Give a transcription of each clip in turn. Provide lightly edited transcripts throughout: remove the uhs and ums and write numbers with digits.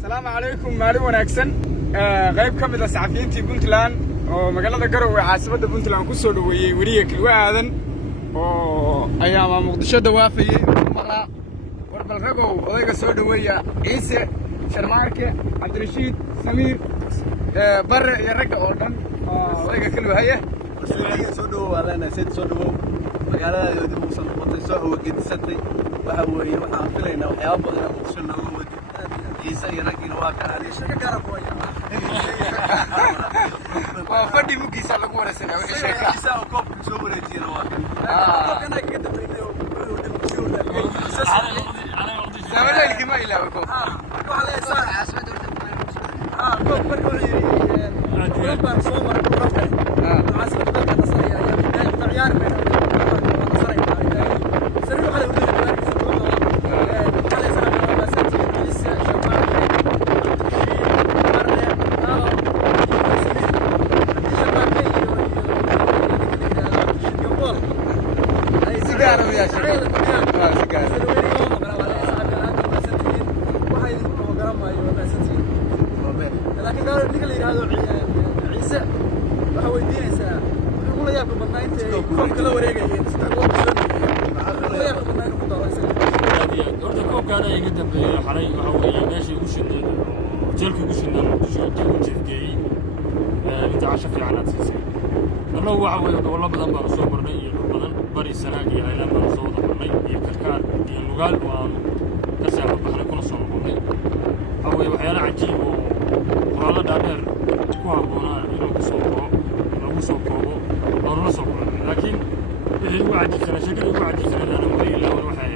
السلام عليكم مالي وناكسن قيب كمل الصحفيين بنتلان ومقالة قروي عاصمة بنتلان كسر وريك الوعدن أيام مقدشة دوافي مرة ورب الرقو وضيق سودوية عيسى شرماركة عبد الرشيد سمير بر يرقى أوردن وضيق كله هي سودو ولا أنا سيد سودو مقالة يودي موسى مقدسة وقد ستي وحوي وحافلين وحياب بدنا مقدسنا عيسى يرقى الواقع هذه شكل قرب ويا وفدي مقيسة لقوة سنة عيسى وكوب سوبر يجي الواقع أنا كده بيني زمان اللي ما يلاقوا وعلى يسار عاصمة كوب بركولي ربع صومر رفع عاصمة بلد النصرية عيار بين النصرية سريع على ودي على سنة ما سنتي لسه شباب سيجارة يا شيخ سيجارة لكن قالوا نقل هذا عيسى وحوي دينيسا يقول يا ابن بنايت كوب كلا وريقين لا يا ابن بنايت خضار horta koobkaana iga dambeeyay xalay waxa weeye meeshii ugu shidnay jeelkii ugu shidnay shootii ugu jeedgeeyey inta casho fiican aad siisay annagu waxa weeye gobollo badan baan soo marnay iyo dhul badan bari sanaag iyo haylaan baan soo wada marnay iyo karkaar iyo lugaal oo aan ka saaro baxnay kuna soo noqonnay waxa weeye waxyaala cajiib oo qoraallo dhaadheer ku habboonaa inuu lagu soo koobo loolala soo kulannay laakiin wixii ugu caji kara sheekadii ugu caji karana anigu way ilaawan waxay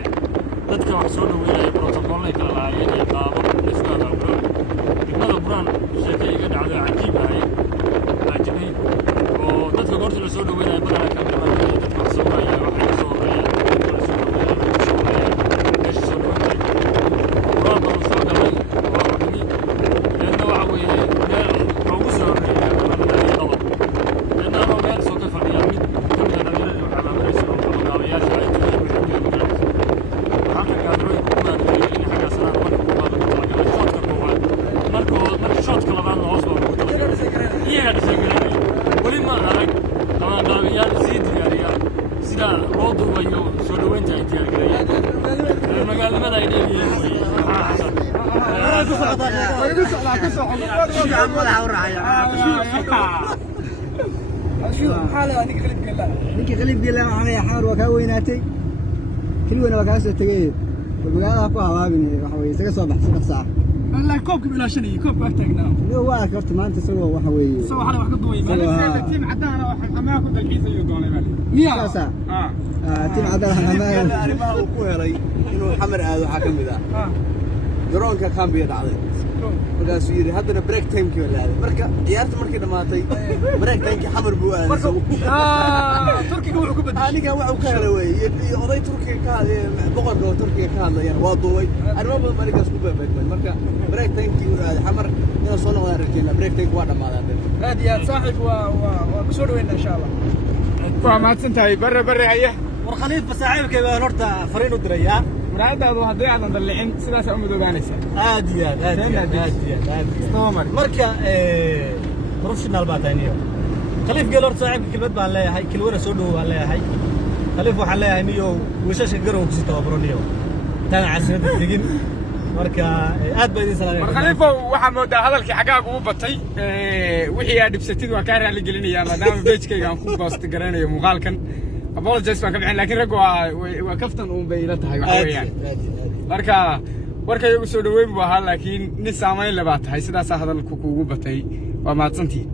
dadka wax soo dhaweynaya brotokollay kala lahaayeen iyo qaabo laisku abaalgulo degmada buraan sheeke iga dhacday cajiib ahayd caajibay oo dadka goorta la soo dhaweynaya badanaa ka dhimanaya dadka wax soo waaya waxay ka soo horreeyaan dadka la soo dhaweynaya lagu soo horreeyaan meesha soo dhaweynaya buraan baan soo galay waa xukmi deedna waxa weeye meel loogu soo horreeyay dhallinyarada qabad deedna anoo meel soo ka fadhiya mid ka mida dhallinyaradii waxaa maamulaysa oo qabaqaabayaasha ay jireen wixii ku yeelmagalay halka kaadrooyinka ku maadgeeyay in xagga sanaan marka koowaad lagu talagalay shoodka koowaad marka shoodka labaadna hoos baa lagu talagalay iyaga dhisay garanaya weli ma arag qabanqaabiyaal sii diyaariya sida loo duubayo soo dhaweynta ay diyaargarayaan magaalnimada ay dheeliyeen weye ninka qalib gela waxaa xaar waa ka weynaatay كلنا وكاسة تجي والبقاء أكو هواجن وحوي زي صباح ساعة. والله كوب بلا شيء كوب أحتاجنا. لو واحد كرت ما أنت سوى وحوي. سوى حدا واحد ضوي. ما التيم عدانا واحد أما كنت الحين يدوني مالي. مية. ساعة. تيم عدانا أما. أنا ما هو كويري إنه حمر هذا حاكم بذا. درون كان بيدعي. مركز سيري هذا بريك تايم كي ولا هذا مركز عيارت مركز دماتي بريك تايم كي حمر بوان تركي قوي حكومة أنا كان وعو كهروي قضي تركي كان بقر جو تركي كان يعني واضوي أنا ما بقول مركز كوبا بيتمن مركز بريك تايم كي ولا هذا حمر أنا صنع ولا رجينا بريك تايم واحد ما هذا هذه صاحب وكسور وين إن شاء الله ما تنتهي برا هي والخليفة صاحبك يبقى نورتا فرين ودريا هذا هذا عن ضلعين سلاس أمد وبانسة عادية استومر مركا بروفيشنال باتانيو خليف قالور صاحب كلمة بان لا هاي كل ورا سودو بان لا هاي خليف وحن لا نيو وشاش قرو كسي تبرونيو تاع عسنة دقين مركا aad bay salaam khaliifo waxa moodaa hadalkii xagaaga ugu batay wixii aad dibsatid waa ka raali gelinayaa maadaama page-kayga aan ku post garanayo muuqaalkan apologies baan ka bixin laakiin rag waa kaftan uun bay ila tahay waxa weeyaan marka warka iyagu soo dhaweyn buu ahaa laakiin nin saameyn leh baa tahay sidaasaa hadalku kuugu batay waa mahadsantihiin